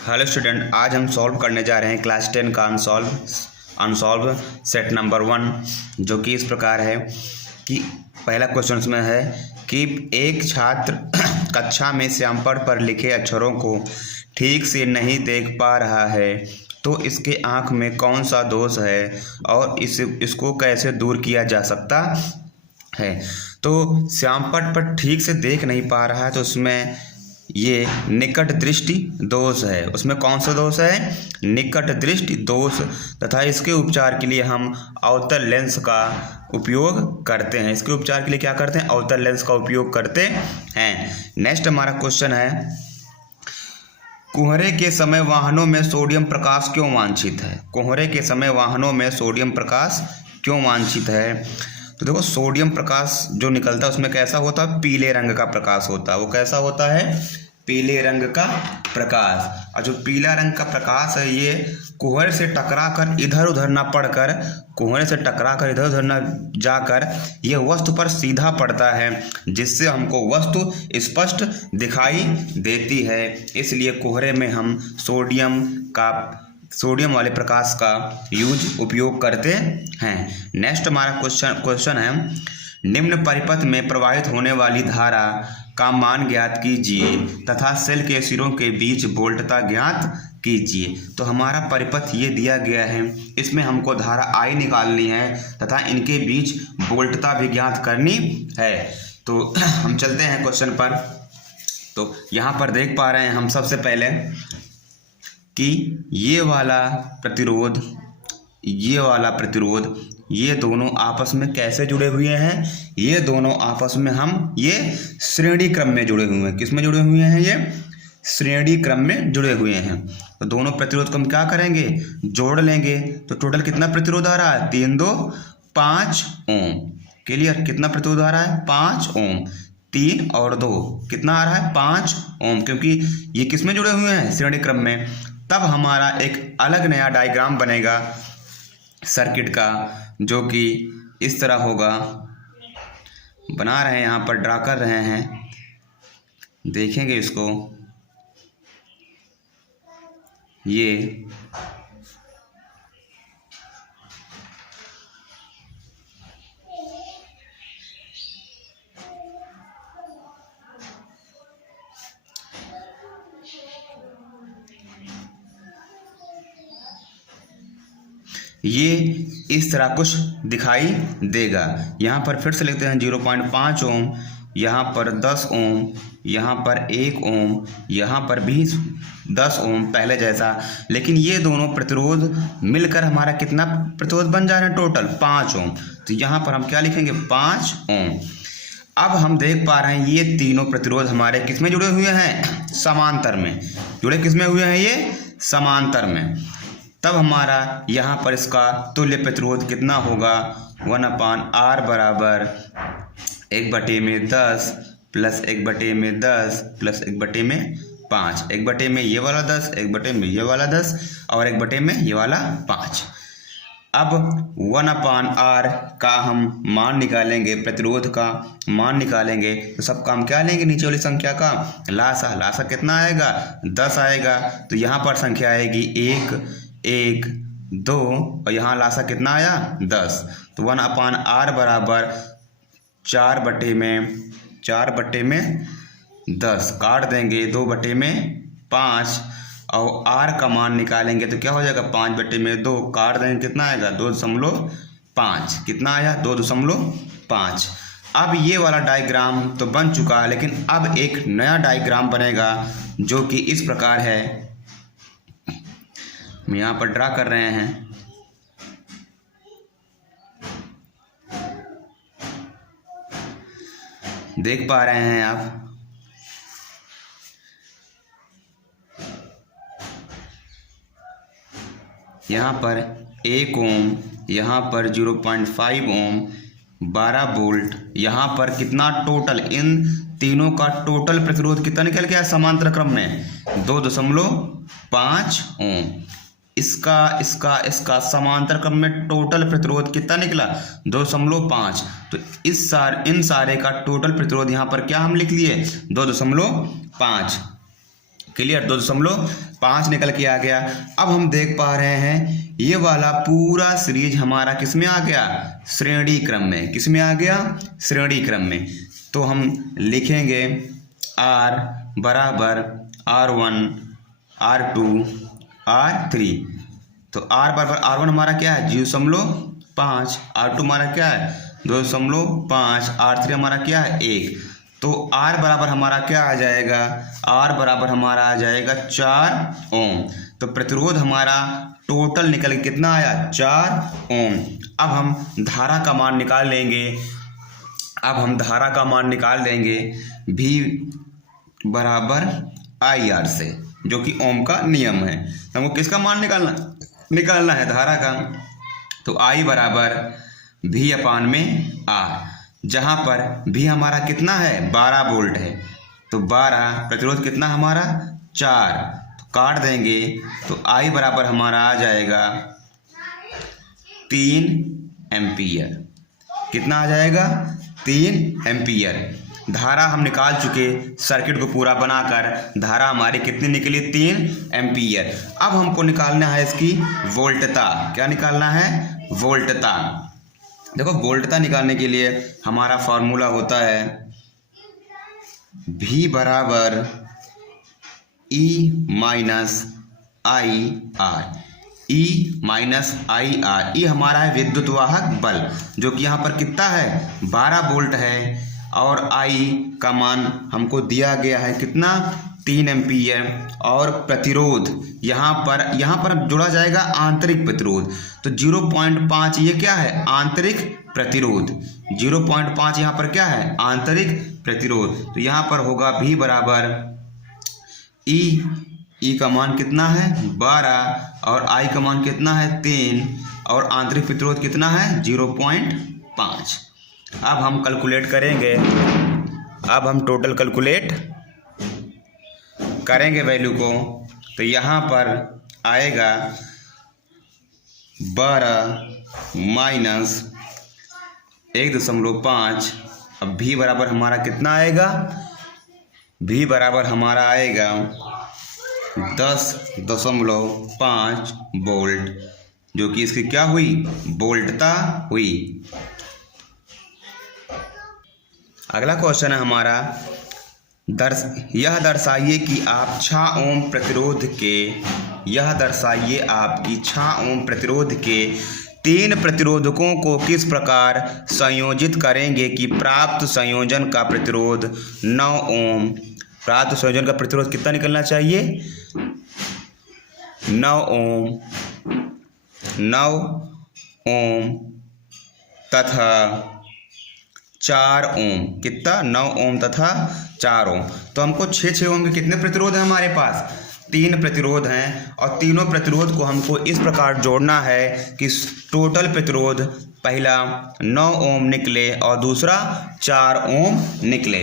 Hello student, आज हम solve करने जा रहे हैं क्लास 10 का अनसॉल्व सेट नंबर 1, जो कि इस प्रकार है कि पहला क्वेश्चन इसमें है कि एक छात्र कक्षा में श्यामपट्ट पर लिखे अक्षरों को ठीक से नहीं देख पा रहा है, तो इसके आँख में कौन सा दोष है और इसको कैसे दूर किया जा सकता है। तो श्यामपट्ट पर ठीक से देख नहीं पा रहा है, तो उसमें ये निकट दृष्टि दोष है। उसमें कौन सा दोष है? निकट दृष्टि दोष। तथा इसके उपचार के लिए हम अवतल लेंस का उपयोग करते हैं। इसके उपचार के लिए क्या करते हैं? अवतल लेंस का उपयोग करते हैं। नेक्स्ट हमारा क्वेश्चन है, कोहरे के समय वाहनों में सोडियम प्रकाश क्यों वांछित है? कोहरे के समय वाहनों में सोडियम प्रकाश क्यों वांछित है? तो देखो, सोडियम प्रकाश जो निकलता है उसमें कैसा होता है? पीले रंग का प्रकाश होता है। वो कैसा होता है? पीले रंग का प्रकाश। और जो पीला रंग का प्रकाश है, ये कोहरे से टकरा कर इधर उधर ना पड़कर, कोहरे से टकरा कर इधर उधर ना जाकर ये वस्तु पर सीधा पड़ता है, जिससे हमको वस्तु स्पष्ट दिखाई देती है। इसलिए कोहरे में हम सोडियम वाले प्रकाश का उपयोग करते हैं। नेक्स्ट हमारा क्वेश्चन है, निम्न परिपथ में प्रवाहित होने वाली धारा का मान ज्ञात कीजिए तथा सेल के सिरों के बीच वोल्टता ज्ञात कीजिए। तो हमारा परिपथ ये दिया गया है, इसमें हमको धारा I निकालनी है तथा इनके बीच वोल्टता भी ज्ञात करनी है। तो हम चलते हैं क्वेश्चन पर। तो यहाँ पर देख पा रहे हैं हम सबसे पहले कि ये वाला प्रतिरोध ये दोनों आपस में कैसे जुड़े हुए हैं? ये दोनों आपस में हम ये श्रेणी क्रम में जुड़े हुए हैं। किस में जुड़े हुए हैं? ये श्रेणी क्रम में जुड़े हुए हैं। तो दोनों प्रतिरोध को हम क्या करेंगे? जोड़ लेंगे। तो टोटल कितना प्रतिरोध आ रहा है? 3 2 5 ओम। क्लियर? कितना प्रतिरोध आ रहा है? 5 ओम। 3 और 2 कितना आ रहा है? 5 ओम। क्योंकि ये किस में जुड़े हुए हैं? श्रेणी क्रम में। तब हमारा एक अलग नया डायग्राम बनेगा सर्किट का, जो कि इस तरह होगा। बना रहे हैं, यहाँ पर ड्रा कर रहे हैं, देखेंगे इसको। ये इस तरह कुछ दिखाई देगा। यहाँ पर फिर से लिखते हैं 0.5 ओम, यहाँ पर 10 ओम, यहाँ पर 1 ओम, यहाँ पर भी 10 ओम, पहले जैसा। लेकिन ये दोनों प्रतिरोध मिलकर हमारा कितना प्रतिरोध बन जा रहा है? टोटल 5 ओम। तो यहाँ पर हम क्या लिखेंगे? 5 ओम। अब हम देख पा रहे हैं ये तीनों प्रतिरोध हमारे किस में जुड़े हुए हैं? समांतर में। जुड़े किस में हुए हैं? ये समांतर में। तब हमारा यहाँ पर इसका तुल्य प्रतिरोध कितना होगा? 1/R बराबर 1/10 प्लस 1/10 प्लस 1/5। 1/में ये वाला 10, 1/में ये वाला 10 और 1/में ये वाला 5। अब 1/R का हम मान निकालेंगे, प्रतिरोध का मान निकालेंगे। तो सबका हम क्या लेंगे? नीचे वाली संख्या का लासा कितना आएगा? 10 आएगा। तो यहाँ पर संख्या आएगी 1 1 2 और यहाँ लासा कितना आया? 10। तो 1/R बराबर 4/में 10 काट देंगे, 2/5 और R का मान निकालेंगे तो क्या हो जाएगा? 5/2 काट देंगे, कितना आएगा? 2.5। कितना आया? 2.5। अब ये वाला डायग्राम तो बन चुका है, लेकिन अब एक नया डायग्राम बनेगा जो कि इस प्रकार है। हम यहाँ पर ड्रा कर रहे हैं। देख पा रहे हैं आप, यहाँ पर 1 ओम, यहाँ पर 0.5 ओम, 12 वोल्ट। यहाँ पर कितना टोटल, इन तीनों का टोटल प्रतिरोध कितना निकल गया समांतर क्रम में? 2.5 ओम। इसका समांतर क्रम में टोटल प्रतिरोध कितना निकला? 2.5। तो इन सारे का टोटल प्रतिरोध यहाँ पर क्या हम लिख लिए? 2.5। क्लियर, 2.5 निकल के आ गया। अब हम देख पा रहे हैं ये वाला पूरा सीरीज हमारा किस में आ गया, श्रेणी क्रम में। किस में आ गया, श्रेणी क्रम में। तो हम लिखेंगे R बराबर R1 R2 R3। तो R बराबर R1 हमारा क्या है 0.5, R2 हमारा क्या है 2.5, R3 हमारा क्या है 1। तो R बराबर हमारा क्या आ जाएगा, R बराबर हमारा आ जाएगा 4 ओम। तो प्रतिरोध हमारा टोटल निकल के कितना आया 4 ओम। अब हम धारा का मान निकाल लेंगे। V बराबर IR से, जो कि ओम का नियम है। हमको किसका मान निकालना है, धारा का। तो I बराबर V अपान में R, जहाँ पर V हमारा कितना है 12 वोल्ट है। तो 12, प्रतिरोध कितना हमारा 4, तो काट देंगे। तो I बराबर हमारा आ जाएगा 3 एम्पियर। कितना आ जाएगा 3 एम्पियर। धारा हम निकाल चुके, सर्किट को पूरा बनाकर धारा हमारी कितनी निकली 3 एम्पियर। अब हमको निकालना है इसकी वोल्टता। क्या निकालना है, वोल्टता। देखो वोल्टता निकालने के लिए हमारा फॉर्मूला होता है V बराबर E minus I R. E minus I R, E हमारा है विद्युत वाहक बल, जो कि यहाँ पर कितना है 12 वोल्ट है। और I का मान हमको दिया गया है कितना 3 एम्पियर। और प्रतिरोध यहाँ पर जोड़ा जाएगा आंतरिक प्रतिरोध। तो 0.5 ये क्या है आंतरिक प्रतिरोध, 0.5 यहाँ पर क्या है आंतरिक प्रतिरोध। तो यहाँ पर होगा V बराबर E का मान कितना है 12 और I का मान कितना है 3 और आंतरिक प्रतिरोध कितना है 0.5। अब हम कैलकुलेट करेंगे, अब हम टोटल कैलकुलेट करेंगे वैल्यू को। तो यहाँ पर आएगा 12 माइनस 1.5। अब V बराबर हमारा कितना आएगा, V बराबर हमारा आएगा 10.5 वोल्ट, जो कि इसकी क्या हुई वोल्टता हुई। अगला क्वेश्चन है हमारा, यह दर्शाइए कि आप 6 ओम प्रतिरोध के, यह दर्शाइए आपकी 6 ओम प्रतिरोध के 3 प्रतिरोधकों को किस प्रकार संयोजित करेंगे कि प्राप्त संयोजन का प्रतिरोध 9 ओम। प्राप्त संयोजन का प्रतिरोध कितना निकलना चाहिए 9 ओम तथा 4 ओम। कितना 9 ओम तथा 4 ओम। तो हमको 6 ओम के कितने प्रतिरोध हैं हमारे पास 3 प्रतिरोध हैं। और तीनों प्रतिरोध को हमको इस प्रकार जोड़ना है कि टोटल प्रतिरोध पहला 9 ओम निकले और दूसरा 4 ओम निकले।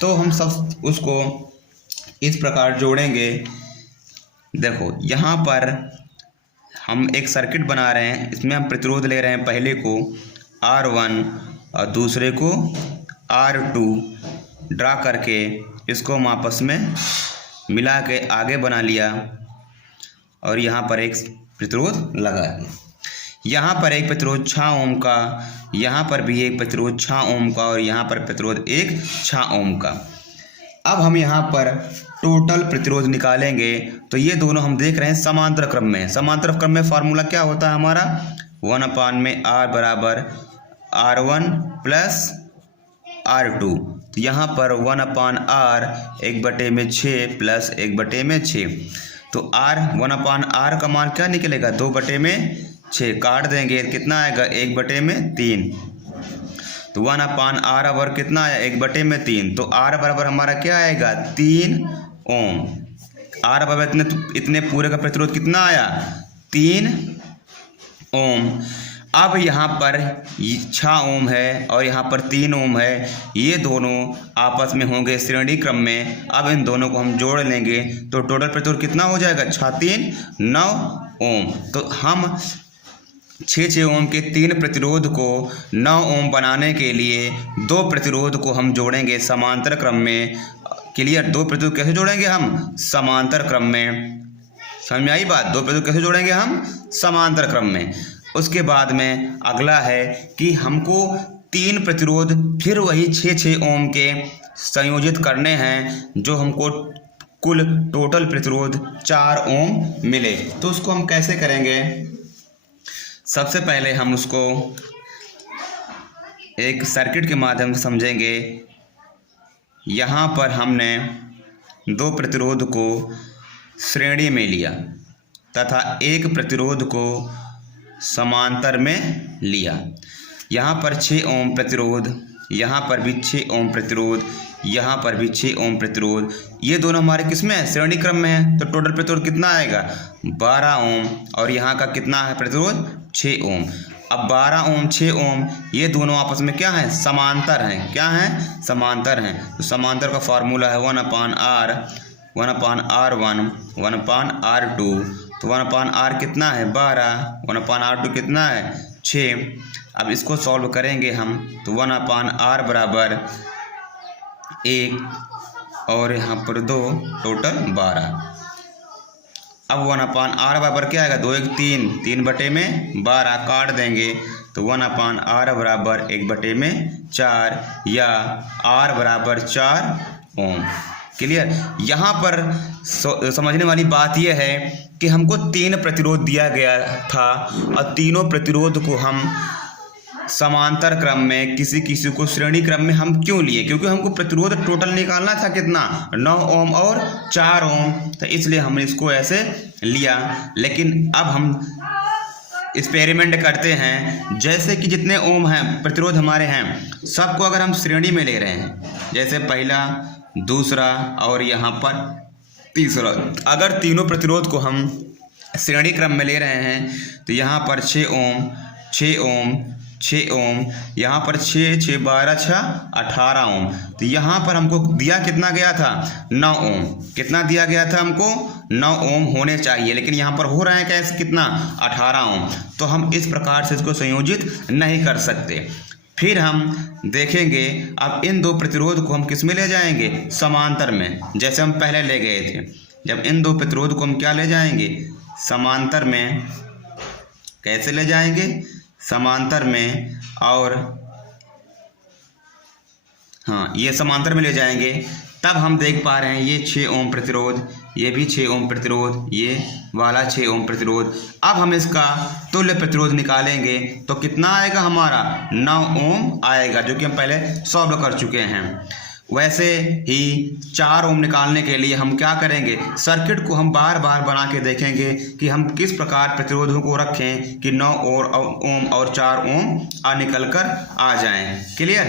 तो हम सब उसको इस प्रकार जोड़ेंगे। देखो यहाँ पर हम एक सर्किट बना रहे हैं, इसमें हम प्रतिरोध ले रहे हैं पहले को R1 और दूसरे को R2 ड्रा करके इसको हम आपस में मिला के आगे बना लिया और यहाँ पर एक प्रतिरोध लगा दिया। यहाँ पर एक प्रतिरोध 6 ओम का, यहाँ पर भी एक प्रतिरोध 6 ओम का और यहाँ पर प्रतिरोध एक 6 ओम का। अब हम यहाँ पर टोटल प्रतिरोध निकालेंगे। तो ये दोनों हम देख रहे हैं समांतर क्रम में। समांतर क्रम में फार्मूला क्या होता है हमारा 1/R बराबर R1 प्लस R2। तो यहाँ पर 1/R 1/6 प्लस 1/6। तो 1/R का मान क्या निकलेगा 2/6। काट देंगे कितना आएगा 1/3। तो 1/R बराबर कितना आया 1/3। तो R बराबर हमारा क्या आएगा 3 ओम। R बराबर इतने पूरे का प्रतिरोध कितना आया 3 ओम। अब यहाँ पर 6 ओम है और यहाँ पर 3 ओम है, ये दोनों आपस में होंगे श्रेणी क्रम में। अब इन दोनों को हम जोड़ लेंगे तो टोटल प्रतिरोध कितना हो जाएगा 6×3 9 ओम। तो हम 6 ओम के 3 प्रतिरोध को 9 ओम बनाने के लिए 2 प्रतिरोध को हम जोड़ेंगे समांतर क्रम में। क्लियर। दो प्रतिरोध कैसे जोड़ेंगे हम? समांतर क्रम में। समझ में आई बात? दो प्रतिरोध कैसे जोड़ेंगे हम? समांतर क्रम में। उसके बाद में अगला है कि हमको 3 प्रतिरोध फिर वही 6 ओम के संयोजित करने हैं, जो हमको कुल टोटल प्रतिरोध 4 ओम मिले। तो उसको हम कैसे करेंगे? सबसे पहले हम उसको एक सर्किट के माध्यम से समझेंगे। यहाँ पर हमने 2 प्रतिरोध को श्रेणी में लिया तथा एक प्रतिरोध को समांतर में लिया। यहाँ पर 6 ओम प्रतिरोध, यहाँ पर भी 6 ओम प्रतिरोध, यहाँ पर भी 6 ओम प्रतिरोध, ये दोनों हमारे किस में है? श्रेणी क्रम में है। तो टोटल प्रतिरोध कितना आएगा? 12 ओम। और यहाँ का कितना है प्रतिरोध? 6 ओम। अब 12 ओम 6 ओम ये दोनों आपस में क्या है? समांतर हैं। क्या हैं? समांतर हैं। तो समांतर का फार्मूला है 1/R, 1/R1, 1/R2। तो 1/R कितना है? 12। 1/R2 कितना है? 6। अब इसको सॉल्व करेंगे हम तो 1/R बराबर 1 और यहाँ पर 2, टोटल 12। अब 1/R बराबर क्या आएगा? 2 1 3, 3/12 काट देंगे तो 1/R बराबर 1/4 या R बराबर 4 ओम। क्लियर। यहाँ पर समझने वाली बात यह है कि हमको 3 प्रतिरोध दिया गया था और तीनों प्रतिरोध को हम समांतर क्रम में, किसी किसी को श्रेणी क्रम में हम क्यों लिए? क्योंकि हमको प्रतिरोध टोटल निकालना था कितना? 9 ओम और 4 ओम। तो इसलिए हमने इसको ऐसे लिया। लेकिन अब हम एक्सपेरिमेंट करते हैं। जैसे कि जितने ओम हैं प्रतिरोध हमारे हैं, सबको अगर हम श्रेणी में ले रहे हैं, जैसे पहला, दूसरा और यहाँ पर तीसरा, अगर तीनों प्रतिरोध को हम श्रेणी क्रम में ले रहे हैं तो यहाँ पर 6 ओम 6 ओम 6 ओम, यहाँ पर 6 6 12 6 18 ओम। तो यहाँ पर हमको दिया कितना गया था? 9 ओम। कितना दिया गया था हमको? 9 ओम होने चाहिए, लेकिन यहाँ पर हो रहा है कैसे? कितना? 18 ओम। तो हम इस प्रकार से इसको संयोजित नहीं कर सकते। फिर हम देखेंगे अब इन 2 प्रतिरोध को हम किस में ले जाएंगे? समांतर में, जैसे हम पहले ले गए थे। जब इन 2 प्रतिरोध को हम क्या ले जाएंगे? समांतर में। कैसे ले जाएंगे? समांतर में। और हाँ, ये समांतर में ले जाएंगे। तब हम देख पा रहे हैं ये 6 ओम प्रतिरोध, ये भी 6 ओम प्रतिरोध, ये वाला 6 ओम प्रतिरोध। अब हम इसका तुल्य प्रतिरोध निकालेंगे तो कितना आएगा हमारा? 9 ओम आएगा, जो कि हम पहले सॉल्व कर चुके हैं। वैसे ही 4 ओम निकालने के लिए हम क्या करेंगे? सर्किट को हम बार बार बना के देखेंगे कि हम किस प्रकार प्रतिरोधों को रखें कि 9 ओम और 4 ओम निकल कर आ जाएं। क्लियर।